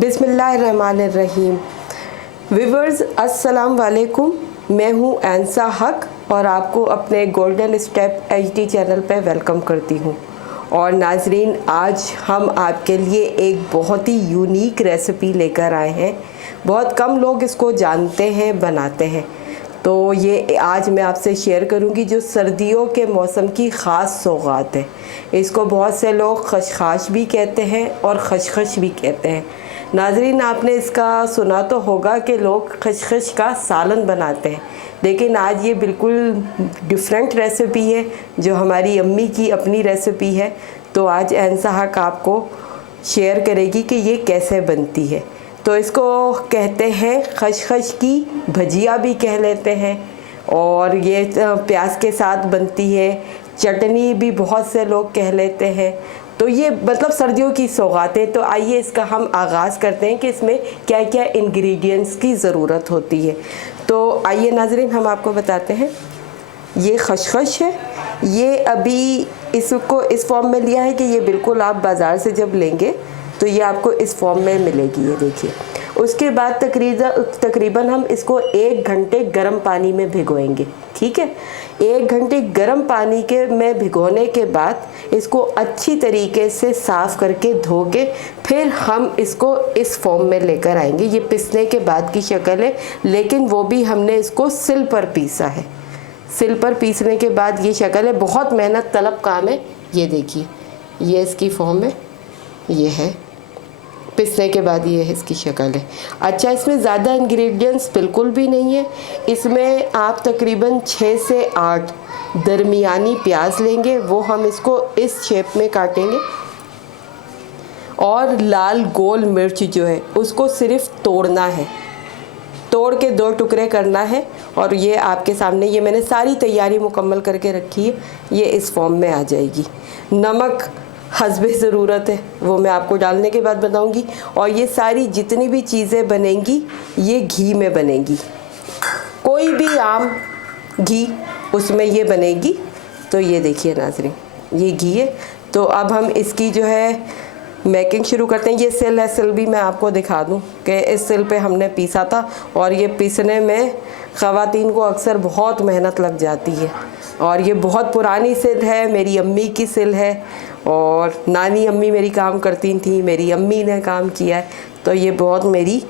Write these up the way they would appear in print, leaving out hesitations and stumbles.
बिस्मिल्लाहिर्रहमानिर्रहीम। व्यूअर्स अस्सलाम वालेकुम, मैं हूँ एंसा हक और आपको अपने गोल्डन स्टेप एचडी चैनल पे वेलकम करती हूँ। और नाजरीन, आज हम आपके लिए एक बहुत ही यूनिक रेसिपी लेकर आए हैं। बहुत कम लोग इसको जानते हैं, बनाते हैं। तो ये आज मैं आपसे शेयर करूंगी जो सर्दियों के मौसम की ख़ास सौगात है। इसको बहुत से लोग खशखाश भी कहते हैं और खशखश भी कहते हैं। नाजरीन, आपने इसका सुना तो होगा कि लोग खशखश का सालन बनाते हैं, लेकिन आज ये बिल्कुल डिफरेंट रेसिपी है जो हमारी अम्मी की अपनी रेसिपी है। तो आज एंसा हक आपको शेयर करेगी कि ये कैसे बनती है। तो इसको कहते हैं खशखश की भजिया भी कह लेते हैं, और ये प्याज के साथ बनती है। चटनी भी बहुत से लोग कह लेते हैं। तो ये मतलब सर्दियों की सौगातें। तो आइए इसका हम आगाज़ करते हैं कि इसमें क्या क्या इंग्रेडिएंट्स की ज़रूरत होती है। तो आइए नाज़रीन, हम आपको बताते हैं। ये खशखश है। ये अभी इसको इस फॉर्म में लिया है कि ये बिल्कुल आप बाज़ार से जब लेंगे तो ये आपको इस फॉर्म में मिलेगी। ये देखिए। उसके बाद तकरीबन हम इसको 1 घंटे गर्म पानी में भिगोएंगे। ठीक है, 1 घंटे गर्म पानी में भिगोने के बाद इसको अच्छी तरीके से साफ़ करके धो के फिर हम इसको इस फॉर्म में लेकर आएंगे। ये पिसने के बाद की शक्ल है, लेकिन वो भी हमने इसको सिल पर पीसा है। सिल पर पीसने के बाद ये शक्ल है। बहुत मेहनत तलब काम है। ये देखिए, ये इसकी फॉर्म है, ये है। पिसने के बाद ये है इसकी शक्ल है। अच्छा, इसमें ज़्यादा इंग्रेडिएंट्स बिल्कुल भी नहीं है। इसमें आप तकरीबन 6 से 8 दरमियानी प्याज लेंगे, वो हम इसको इस शेप में काटेंगे। और लाल गोल मिर्च जो है उसको सिर्फ तोड़ना है, तोड़ के 2 टुकड़े करना है। और ये आपके सामने, ये मैंने सारी तैयारी मुकम्मल करके रखी है। ये इस फॉर्म में आ जाएगी। नमक हस्बे ज़रूरत है, वो मैं आपको डालने के बाद बताऊंगी। और ये सारी जितनी भी चीज़ें बनेंगी ये घी में बनेंगी। कोई भी आम घी उसमें ये बनेगी। तो ये देखिए नाज़रीन, ये घी है। तो अब हम इसकी जो है मेकिंग शुरू करते हैं। ये सिल है, सिल भी मैं आपको दिखा दूं कि इस सिल पे हमने पीसा था। और ये पीसने में ख़वातीन को अक्सर बहुत मेहनत लग जाती है। और ये बहुत पुरानी सिल है, मेरी अम्मी की सिल है। और नानी अम्मी मेरी काम करती थी, मेरी अम्मी ने काम किया है। तो ये बहुत मेरी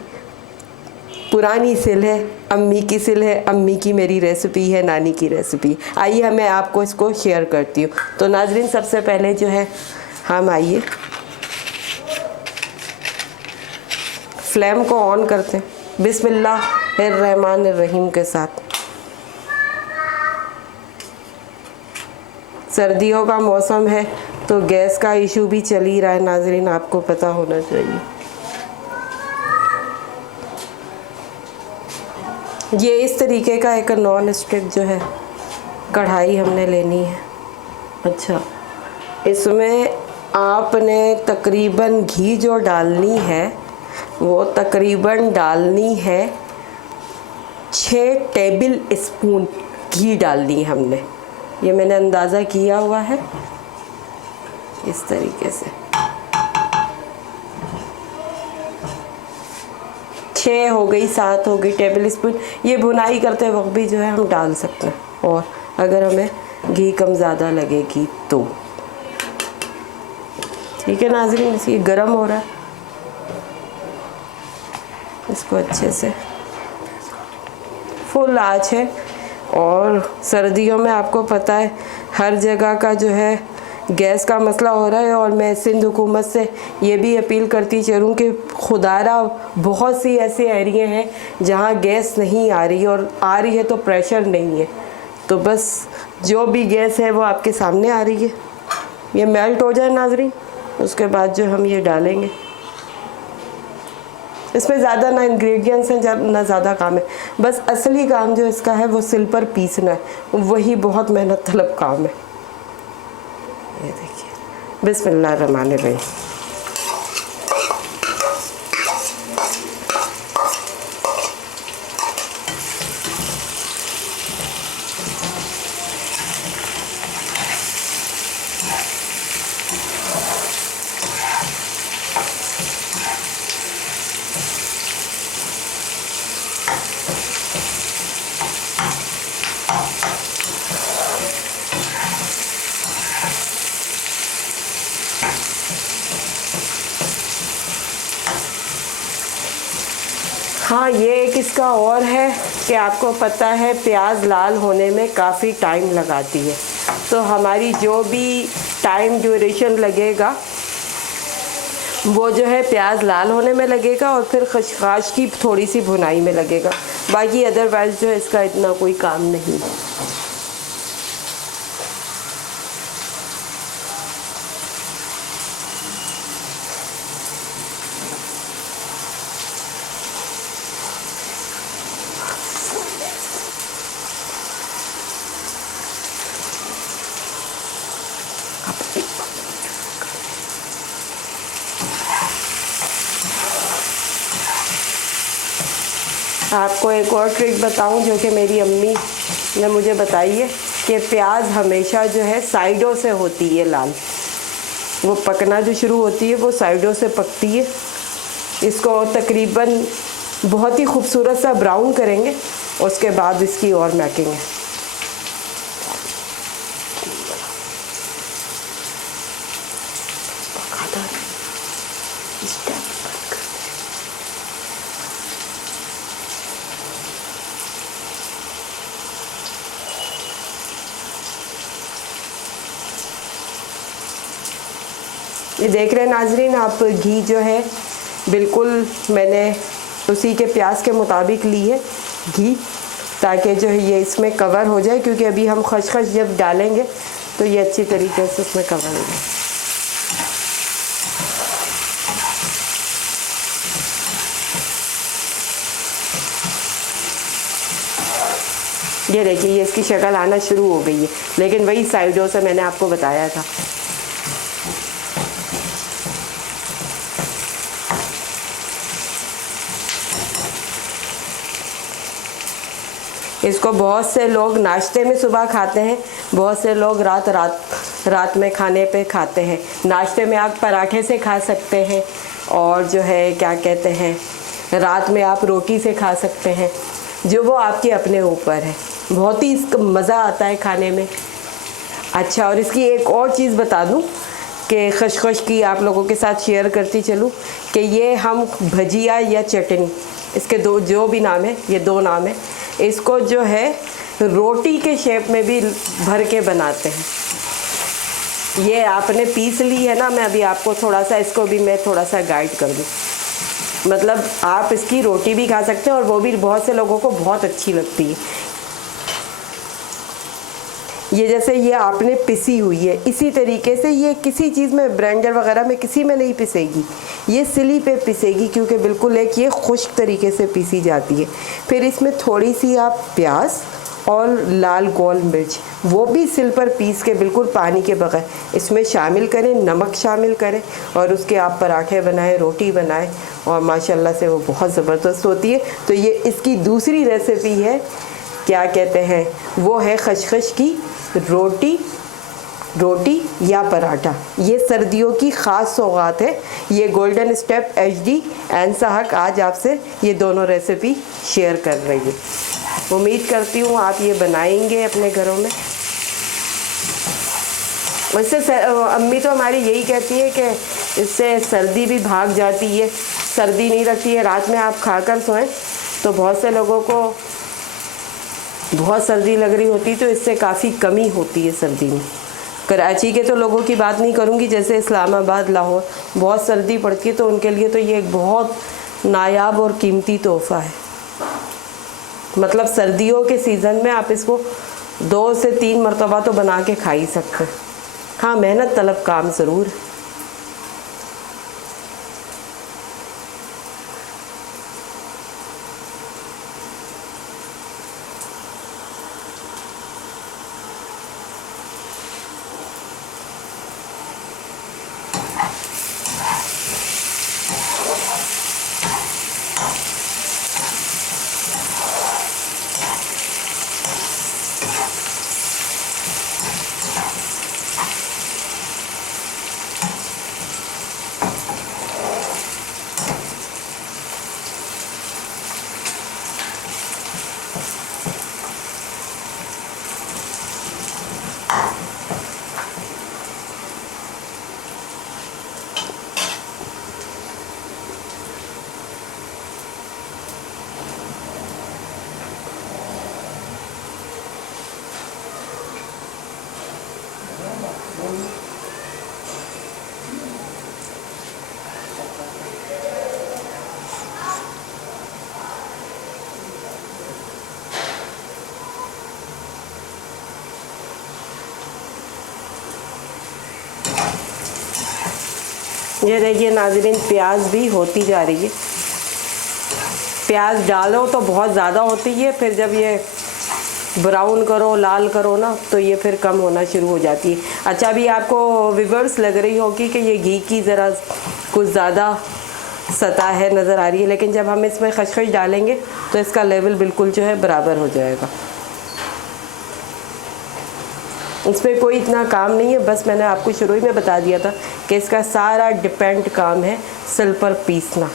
पुरानी सिल है, अम्मी की सिल है। अम्मी की मेरी रेसिपी है, नानी की रेसिपी। आइए मैं आपको इसको शेयर करती हूँ। तो नाजरीन, सबसे पहले जो है हम आइए फ्लेम को ऑन करते हैं बिस्मिल्लाहिर्रहमानिर्रहीम के साथ। सर्दियों का मौसम है तो गैस का इशू भी चल ही रहा है नाजरीन, आपको पता होना चाहिए। ये इस तरीके का एक नॉन स्टिक जो है कढ़ाई हमने लेनी है। अच्छा, इसमें आपने तकरीबन घी जो डालनी है वो तकरीबन डालनी है 6 टेबल स्पून घी डालनी है हमने। ये मैंने अंदाज़ा किया हुआ है इस तरीके से। 6 हो गई, 7 हो गई टेबल स्पून। ये भुनाई करते वक्त भी जो है हम डाल सकते हैं, और अगर हमें घी कम ज़्यादा लगेगी तो। ठीक है नाज़रीन, ये गर्म हो रहा है। इसको अच्छे से फुल आँच है। और सर्दियों में आपको पता है हर जगह का जो है गैस का मसला हो रहा है। और मैं सिंध हुकूमत से ये भी अपील करती चलूँ कि खुदारा बहुत सी ऐसे एरिया हैं जहाँ गैस नहीं आ रही, और आ रही है तो प्रेशर नहीं है। तो बस जो भी गैस है वो आपके सामने आ रही है। ये मेल्ट हो जाए नाजरीन, उसके बाद जो हम ये डालेंगे। इसमें ज़्यादा ना इंग्रेडिएंट्स हैं ना ज़्यादा काम है। बस असली काम जो इसका है वो सिल पर पीसना है, वही बहुत मेहनत तलब काम है। ये देखिए, बिस्मिल्लाहिर्रहमानिर्रहीम। हाँ, ये एक इसका और है कि आपको पता है प्याज लाल होने में काफ़ी टाइम लगाती है, तो हमारी जो भी टाइम ड्यूरेशन लगेगा वो जो है प्याज लाल होने में लगेगा और फिर खशखाश की थोड़ी सी भुनाई में लगेगा। बाकी अदरवाइज़ जो है इसका इतना कोई काम नहीं है। आपको एक और ट्रिक बताऊं जो कि मेरी अम्मी ने मुझे बताई है कि प्याज हमेशा जो है साइडों से होती है लाल, वो पकना जो शुरू होती है वो साइडों से पकती है। इसको तकरीबन बहुत ही खूबसूरत सा ब्राउन करेंगे, उसके बाद इसकी और मैकिंग है। ये देख रहे हैं नाजरीन आप, घी जो है बिल्कुल मैंने उसी के प्याज के मुताबिक ली है घी, ताकि जो है ये इसमें कवर हो जाए, क्योंकि अभी हम खसखस जब डालेंगे तो ये अच्छी तरीके से उसमें कवर हो जाए। ये देखिए ये इसकी शक्ल आना शुरू हो गई है, लेकिन वही साइडों से मैंने आपको बताया था। इसको बहुत से लोग नाश्ते में सुबह खाते हैं, बहुत से लोग रात में खाने पे खाते हैं। नाश्ते में आप पराठे से खा सकते हैं और जो है क्या कहते हैं रात में आप रोटी से खा सकते हैं, जो वो आपके अपने ऊपर है। बहुत ही इसका मज़ा आता है खाने में। अच्छा, और इसकी एक और चीज़ बता दूं कि खसखस की आप लोगों के साथ शेयर करती चलूं कि ये हम भजिया या चटनी, इसके दो जो भी नाम है, ये दो नाम है, इसको जो है रोटी के शेप में भी भर के बनाते हैं। ये आपने पीस ली है ना, मैं अभी आपको थोड़ा सा इसको भी मैं थोड़ा सा गाइड कर दूँ। मतलब आप इसकी रोटी भी खा सकते हैं और वो भी बहुत से लोगों को बहुत अच्छी लगती है। ये जैसे ये आपने पिसी हुई है, इसी तरीके से ये किसी चीज़ में ब्लेंडर वगैरह में किसी में नहीं पिसेगी, ये सिली पे पिसेगी, क्योंकि बिल्कुल एक ये खुश्क तरीके से पीसी जाती है। फिर इसमें थोड़ी सी आप प्याज और लाल गोल मिर्च वो भी सिल पर पीस के बिल्कुल पानी के बगैर इसमें शामिल करें, नमक शामिल करें और उसके आप पराठे बनाएं, रोटी बनाएं और माशाल्लाह से वो बहुत ज़बरदस्त होती है। तो ये इसकी दूसरी रेसिपी है, क्या कहते हैं, वो है खसखस की रोटी या पराठा। ये सर्दियों की ख़ास सौगात है। ये गोल्डन स्टेप एचडी एनसा हक आज आपसे ये दोनों रेसिपी शेयर कर रही है। उम्मीद करती हूँ आप ये बनाएंगे अपने घरों में। वैसे अम्मी तो हमारी यही कहती है कि इससे सर्दी भी भाग जाती है, सर्दी नहीं लगती है। रात में आप खाकर सोएं तो बहुत से लोगों को बहुत सर्दी लग रही होती, तो इससे काफ़ी कमी होती है सर्दी में। कराची के तो लोगों की बात नहीं करूँगी, जैसे इस्लामाबाद, लाहौर बहुत सर्दी पड़ती है, तो उनके लिए तो ये एक बहुत नायाब और कीमती तोहफ़ा है। मतलब सर्दियों के सीज़न में आप इसको 2 से 3 मरतबा तो बना के खा ही सकते हैं। हाँ, मेहनत तलब काम ज़रूर है। ये देखिए नाज़रीन, प्याज भी होती जा रही है। प्याज डालो तो बहुत ज़्यादा होती है, फिर जब ये ब्राउन करो, लाल करो ना, तो ये फिर कम होना शुरू हो जाती है। अच्छा, अभी आपको व्यूअर्स लग रही होगी कि ये घी की ज़रा कुछ ज़्यादा सतह है, नज़र आ रही है, लेकिन जब हम इसमें खसखस डालेंगे तो इसका लेवल बिल्कुल जो है बराबर हो जाएगा। इसमें कोई इतना काम नहीं है, बस मैंने आपको शुरू ही में बता दिया था कि इसका सारा डिपेंड काम है सिल पर पीसना।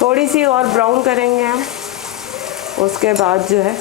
थोड़ी सी और ब्राउन करेंगे हम, उसके बाद जो है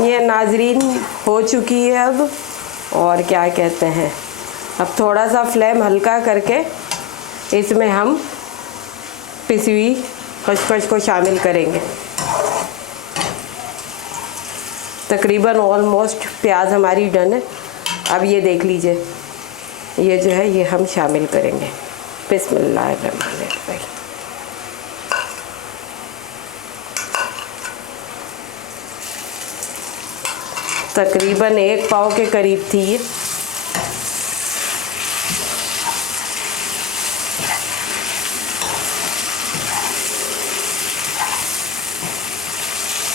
ये नाजरीन हो चुकी है अब। और क्या कहते हैं, अब थोड़ा सा फ्लेम हल्का करके इसमें हम पिसी हुई खसखस को शामिल करेंगे। तकरीबन ऑलमोस्ट प्याज हमारी डन है। अब ये देख लीजिए, ये जो है ये हम शामिल करेंगे। बिस्मिल्लाहिर्रहमानिर्रहीम। तकरीबन 1 पाव के करीब थी ये।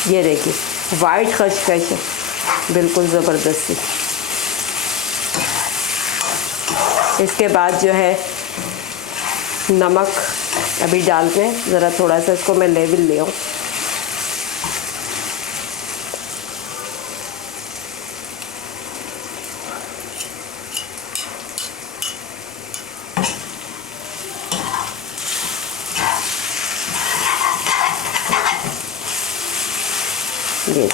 ये देखिए वाइट खसखस है, बिल्कुल ज़बरदस्ती। इसके बाद जो है नमक अभी डालते हैं, ज़रा थोड़ा सा इसको मैं लेवल ले आऊँ। ये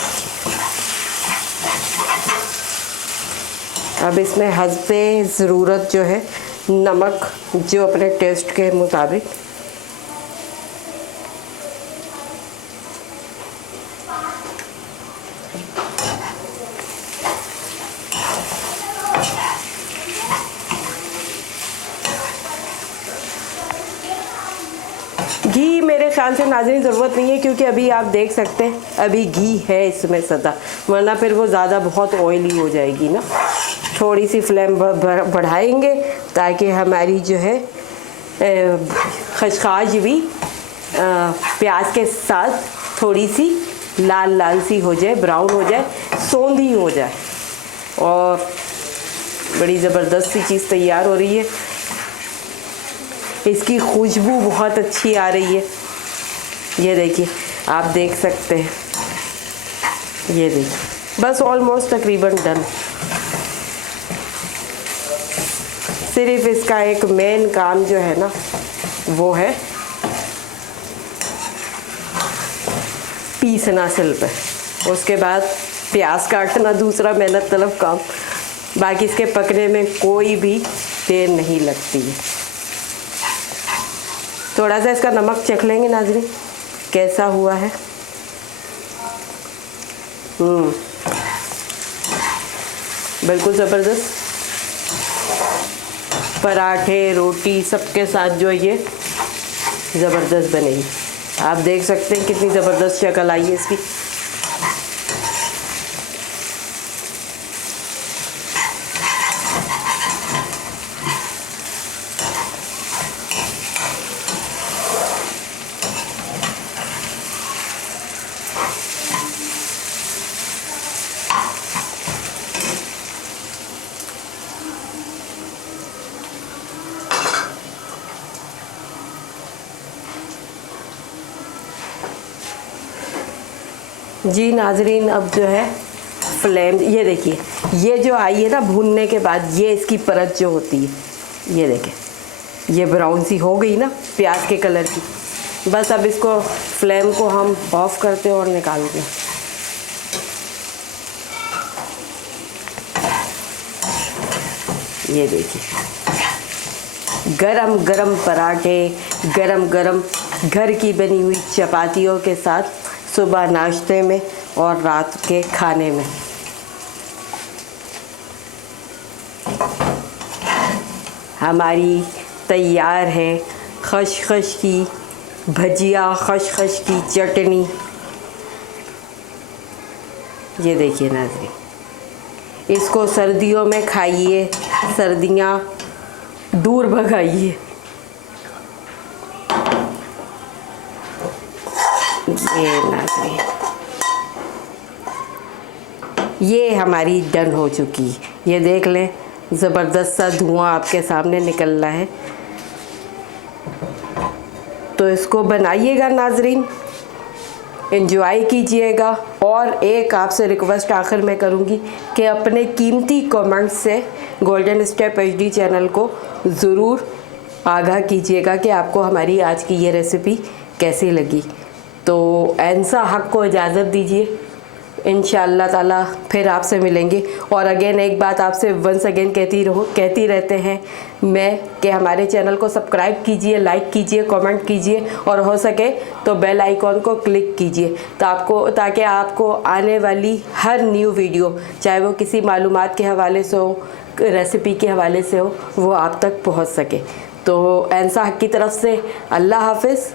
अब इसमें हस्बे ज़रूरत जो है नमक, जो अपने टेस्ट के मुताबिक। घी मेरे ख्याल से नाज़रीन ज़रूरत नहीं है, क्योंकि अभी आप देख सकते हैं अभी घी है इसमें सदा, वरना फिर वो ज़्यादा बहुत ऑयली हो जाएगी ना। थोड़ी सी फ्लेम बढ़ाएंगे ताकि हमारी जो है खसखस भी प्याज के साथ थोड़ी सी लाल लाल सी हो जाए, ब्राउन हो जाए, सौंधी हो जाए, और बड़ी ज़बरदस्त सी चीज़ तैयार हो रही है। इसकी खुशबू बहुत अच्छी आ रही है। ये देखिए, आप देख सकते हैं, ये देखिए बस ऑलमोस्ट तकरीबन डन। सिर्फ इसका एक मेन काम जो है ना, वो है पीसना सिल पे। उसके बाद प्याज काटना दूसरा मेहनत तलब काम। बाकी इसके पकने में कोई भी देर नहीं लगती है। थोड़ा सा इसका नमक चख लेंगे नाज़रीन, कैसा हुआ है। बिल्कुल ज़बरदस्त। पराठे, रोटी सबके साथ जो ये ज़बरदस्त बनेगी। आप देख सकते हैं कितनी ज़बरदस्त शक्ल आई है इसकी। जी नाजरीन, अब जो है फ्लेम, ये देखिए, ये जो आई है ना भूनने के बाद, ये इसकी परत जो होती है, ये देखें, ये ब्राउन सी हो गई ना प्याज के कलर की। बस अब इसको फ्लेम को हम ऑफ करते हैं और निकालते हैं। ये देखिए, गरम गरम पराठे, गरम गरम घर की बनी हुई चपातियों के साथ सुबह नाश्ते में और रात के खाने में। हमारी तैयार है खशखश की भजिया, खशखश की चटनी। ये देखिए नाज़रीन, इसको सर्दियों में खाइए, सर्दियाँ दूर भगाइए। ये नाज़रीन, ये हमारी डन हो चुकी है। ये देख लें, ज़बरदस्त सा धुआं आपके सामने निकल रहा है। तो इसको बनाइएगा नाज़रीन, एंजॉय कीजिएगा। और एक आपसे रिक्वेस्ट आखिर में करूँगी कि अपने कीमती कमेंट्स से गोल्डन स्टेप HD चैनल को ज़रूर आगाह कीजिएगा कि आपको हमारी आज की ये रेसिपी कैसी लगी। तो ऐंसा हक को इजाज़त दीजिए, इंशाअल्लाह ताला फिर आपसे मिलेंगे। और अगेन एक बात आपसे वंस अगेन कहती रहते हैं मैं कि हमारे चैनल को सब्सक्राइब कीजिए, लाइक कीजिए, कमेंट कीजिए और हो सके तो बेल आइकॉन को क्लिक कीजिए ताकि आपको आने वाली हर न्यू वीडियो, चाहे वो किसी मालूमात के हवाले से हो, रेसिपी के हवाले से हो, वो आप तक पहुंच सके। तो ऐंसा हक की तरफ से अल्लाह हाफ़िज़।